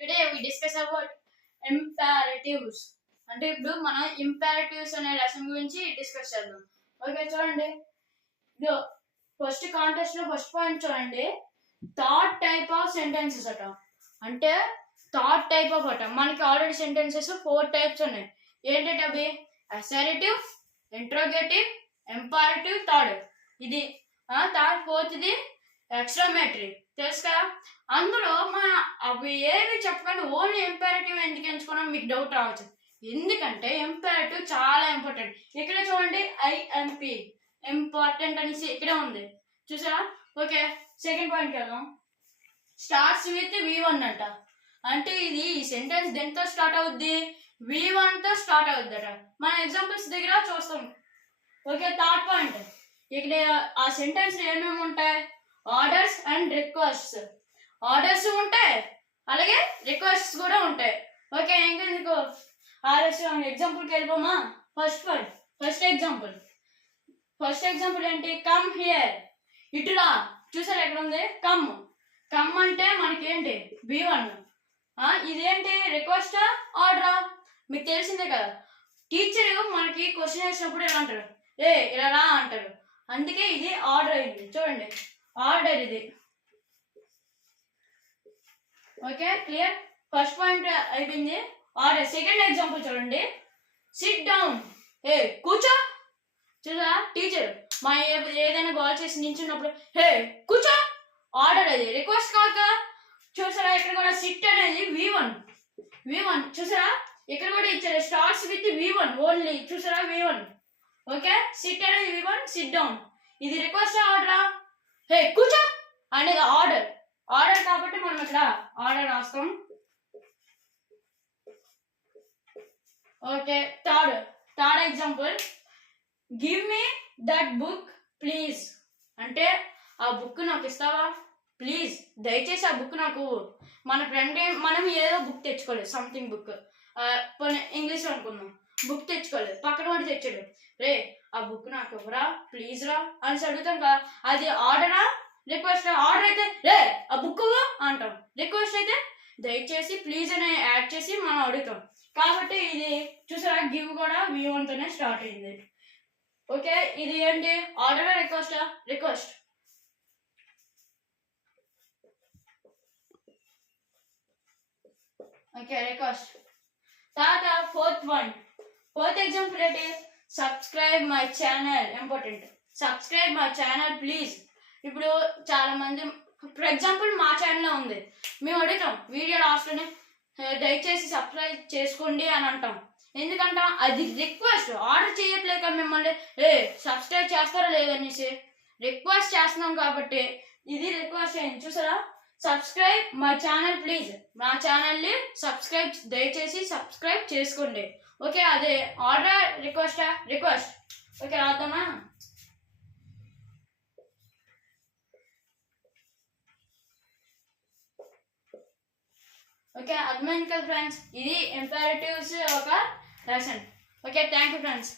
Today we discuss about imperatives. అంటే ఇప్పుడు మనం ఇంపారటివ్స్ అనే లెసన్ గురించి డిస్కస్ చేద్దాం. ఓకే చూడండి, ఇదో ఫస్ట్ కాంటెస్ట్ లో ఫస్ట్ పాయింట్ చూడండి, థర్డ్ టైప్ ఆఫ్ సెంటెన్సెస్ అట. అంటే థర్డ్ టైప్ ఆఫ్ అట. మనకి ఆల్రెడీ సెంటెన్సెస్ 4 టైప్స్ ఉన్నాయి. ఏంటంటే అవి అసెరిటివ్, ఇంట్రోగేటివ్, ఇంపారటివ్, థర్డ్. ఇది థర్డ్, ఫోర్త్ ఇది ఎక్స్ట్రామేటరీ. తెలుసు కదా. అందులో మన అవి ఏవి చెప్పకుండా ఓన్లీ ఇంపారటివ్ ఎందుకు ఎంచుకున్నాం మీకు డౌట్ రావచ్చు. ఎందుకంటే ఇంపారటివ్ చాలా ఇంపార్టెంట్. ఇక్కడ చూడండి ఐఎంపి ఇంపార్టెంట్ అనేసి ఇక్కడే ఉంది చూసారా. ఓకే సెకండ్ పాయింట్కి వెళ్దాం. స్టార్ట్స్ విత్ V1 అంట. అంటే ఇది ఈ సెంటెన్స్ దేంతో స్టార్ట్ అవుద్ది, V1 తో స్టార్ట్ అవుద్ది అట. మన ఎగ్జాంపుల్స్ దగ్గర చూస్తాం. ఓకే థర్డ్ పాయింట్, ఇక్కడ ఆ సెంటెన్స్ ఏమేమి ఉంటాయి, ఆర్డర్స్ అండ్ రిక్వెస్ట్స్. ఆర్డర్స్ ఉంటాయి అలాగే రిక్వెస్ట్స్ కూడా ఉంటాయి. ఓకే ఇంకెందుకు ఆర్డర్స్ ఎగ్జాంపుల్కి వెళ్ళిపోమా. ఫస్ట్ ఎగ్జాంపుల్ ఏంటి, కమ్ హియర్, ఇటులా. చూసారు ఎక్కడ ఉంది కమ్. కమ్ అంటే మనకి ఏంటి V1. ఇదేంటి రిక్వెస్టా ఆర్డరా మీకు తెలిసిందే కదా. టీచర్ మనకి క్వశ్చన్ వేసినప్పుడు ఎలా అంటారు, ఇలా రా అంటారు. అందుకే ఇది ఆర్డర్ అయింది. చూడండి ఆర్డర్ ఇది. Okay clear. ఫస్ట్ పాయింట్ అయిపోయింది ఆర్డర్. సెకండ్ ఎగ్జాంపుల్ చూడండి, సిట్ డౌన్, కూర్చో. చూసా టీచర్ మా ఏదైనా గోల్ చేసి నించున్నప్పుడు కూర్చో, ఆర్డర్ అది, రిక్వెస్ట్ కాదు కదా. చూసారా ఇక్కడ కూడా సిట్ అనేది V1 చూసారా. ఇక్కడ కూడా ఇచ్చారు స్టార్ట్స్ విత్ V1 ఓన్లీ. చూసారా V1. ఓకే సిట్ అనేది V1, సిట్ డౌన్ ఇది రిక్వెస్ట్ ఆర్డరా, కూర్చో అనేది ఆర్డర్ కాబట్టి మనం ఇక్కడ ఆర్డర్ రాస్తాం. Okay third example, give me that book please. అంటే ఆ బుక్ నాకు ఇస్తావా ప్లీజ్, దయచేసి ఆ బుక్ నాకు. మన ఫ్రెండ్ మనం ఏదో బుక్ తెచ్చుకోలేదు, సంథింగ్ బుక్ ఇంగ్లీష్ అనుకుందాం, బుక్ తెచ్చుకోలేదు, పక్కన వాడు తెచ్చాడు, ఆ బుక్ నాకు ఇవ్వరా ప్లీజ్ రా అని అడుగుతాం కదా. అది ఆర్డరా రిక్వెస్ట్. ఆర్డర్ అయితే ఆ బుక్ అంటాం, రిక్వెస్ట్ అయితే దయచేసి ప్లీజ్ అని యాడ్ చేసి మనం అడుగుతాం. కాబట్టి ఇది చూసారా గివ్ కూడా V1 తోనే స్టార్ట్ అయింది. ఓకే ఇది ఏంటి ఆర్డరా రిక్వెస్టా, రిక్వెస్ట్. Okay request. తర్వాత ఫోర్త్ ఎగ్జాంపుల్ ఏంటి, subscribe my channel. Important, subscribe my channel please. ఇప్పుడు చాలా మంది ఫర్ ఎగ్జాంపుల్ మా ఛానల్లో ఉంది, మేము అడుగుతాం వీడియో లాస్ట్లోనే దయచేసి సబ్స్క్రైబ్ చేసుకోండి అని అంటాం. ఎందుకంటాం అది రిక్వెస్ట్, ఆర్డర్ చేయట్లేక మిమ్మల్ని సబ్స్క్రైబ్ చేస్తారా లేదనేసి రిక్వెస్ట్ చేస్తున్నాం కాబట్టి ఇది రిక్వెస్ట్ అయింది. చూసారా సబ్స్క్రైబ్ మై ఛానల్ ప్లీజ్, మా ఛానల్ని దయచేసి సబ్స్క్రైబ్ చేసుకోండి. ఓకే అదే ఆర్డర్ రిక్వెస్టా, రిక్వెస్ట్. ఓకే రాద్దామా. ఓకే అర్థమైంది కదా ఫ్రెండ్స్, ఇది ఇంపారటివ్స్ ఒక lesson. Okay thank you friends.